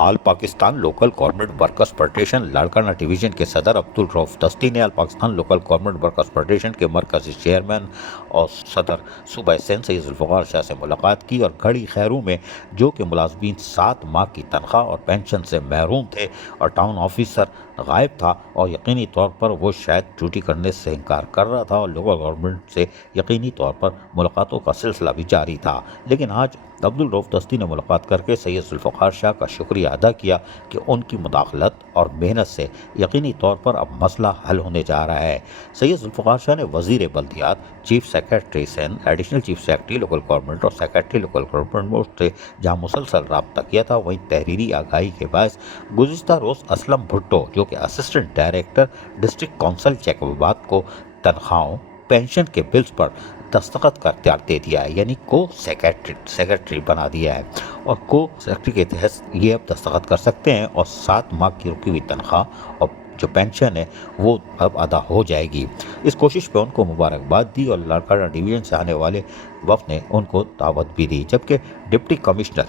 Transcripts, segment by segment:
آل Pakistan local government workers federation Larkana division کے صدر عبدالرؤف دستی نے all Pakistan local government workers federation کے مرکزی چیئرمین اور صدر صوبہ سندھ سید ذوالفقار شاہ سے ملاقات کی اور گھڑی خیروں میں جو کہ ملازمین 7 ماہ کی تنخواہ اور پینشن سے محروم تھے اور ٹاؤن آفیسر غائب تھا اور یقینی طور پر وہ شاید ڈیوٹی کرنے سے انکار کر رہا تھا اور لوکل گورنمنٹ سے یقینی طور پر ملاقاتوں کا سلسلہ بھی جاری تھا، لیکن آج عبدالرؤف دستی نے ملاقات کر کے سید ذوالفقار شاہ کا شکریہ ادا کیا کہ ان کی مداخلت اور محنت سے یقینی طور پر اب مسئلہ حل ہونے جا رہا ہے۔ سید ذوالفقار شاہ نے وزیر بلدیات، chief secretary Sindh, additional chief secretary local government اور سیکریٹری لوکل گورنمنٹ سے جہاں مسلسل رابطہ کیا تھا، وہیں تحریری آگاہی کے باعث گزشتہ روز اسلم بھٹو جو کہ اسسٹنٹ ڈائریکٹر ڈسٹرکٹ کونسل جیکوباد کو تنخواہوں، پینشن کے بلز پر دستخط کا اختیار دے دیا ہے، یعنی کو سیکریٹری بنا دیا ہے اور کو سیکریٹری کے تحت یہ اب دستخط کر سکتے ہیں اور 7 ماہ کی رکی ہوئی تنخواہ اور جو پینشن ہے وہ اب ادا ہو جائے گی۔ اس کوشش پہ ان کو مبارکباد دی اور لاڑکانہ ڈویژن سے آنے والے وفد نے ان کو دعوت بھی دی، جبکہ deputy commissioner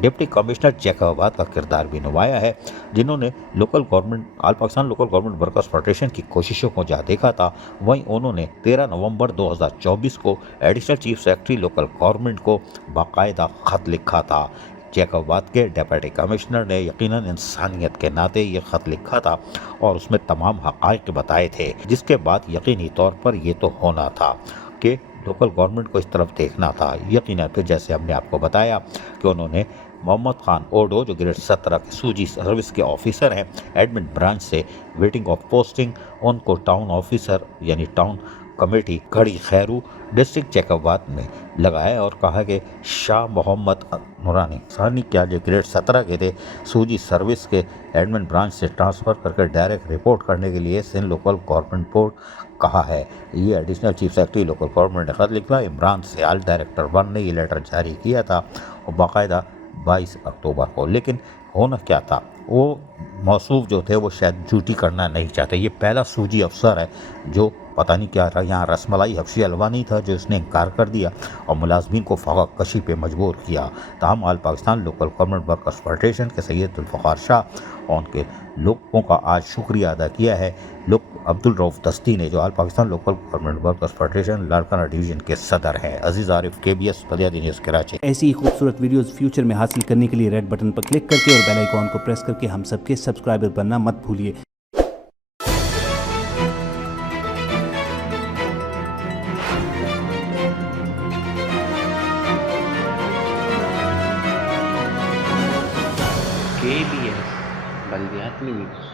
deputy commissioner Jacobabad کا کردار بھی نمایاں ہے، جنہوں نے all Pakistan local government workers federation کی کوششوں کو جہاں دیکھا تھا، وہیں انہوں نے 13 نومبر 2024 کو additional chief secretary local government کو باقاعدہ خط لکھا تھا۔ جیکوباد کے ڈپٹی کمشنر نے یقیناً انسانیت کے ناطے یہ خط لکھا تھا اور اس میں تمام حقائق بتائے تھے، جس کے بعد یقینی طور پر یہ تو ہونا تھا کہ لوکل گورنمنٹ کو اس طرف دیکھنا تھا۔ یقیناً پھر جیسے ہم نے آپ کو بتایا کہ انہوں نے محمد خان اوڈو جو گریڈ 17 کے سوجی سروس کے آفیسر ہیں، ایڈمن برانچ سے ویٹنگ آف پوسٹنگ، ان کو ٹاؤن آفیسر یعنی ٹاؤن کمیٹی گھڑی خیرو ڈسٹرکٹ جیکوباد میں لگایا اور کہا کہ شاہ محمد نورانی ثانی کیا جو گریڈ 17 کے تھے، سوجی سروس کے ایڈمن برانچ سے ٹرانسفر کر کے ڈائریکٹ رپورٹ کرنے کے لیے سندھ لوکل گورنمنٹ بورڈ کہا ہے۔ یہ additional chief secretary local government نے خط لکھا، عمران سیال ڈائریکٹر 1 نے یہ لیٹر جاری کیا تھا اور باقاعدہ 22 اکتوبر کو، لیکن ہونا کیا تھا، وہ موصوف جو تھے وہ شاید ڈیوٹی کرنا نہیں چاہتے۔ یہ پہلا سوجی افسر ہے جو پتہ نہیں کیا رہا، یہاں رس ملائی حبشی حلوہ نہیں تھا جو اس نے انکار کر دیا اور ملازمین کو فاقہ کشی پہ مجبور کیا۔ تاہم all Pakistan local government workers federation کے سید ذوالفقار شاہ اور ان کے لوگوں کا آج شکریہ ادا کیا ہے عبدالرؤف دستی نے، جو all Pakistan local government workers federation Larkana division کے صدر ہیں۔ عزیز عارف، KBS بلیادی نیوز کراچی۔ ایسی ہی خوبصورت ویڈیوز فیوچر میں حاصل کرنے کے لیے ریڈ بٹن پر کلک کر کے اور بیل آئیکن کو پریس کر کے ہم سب کے سبسکرائبر بننا مت بھولیے۔ KBS بلدیاتی نیوز۔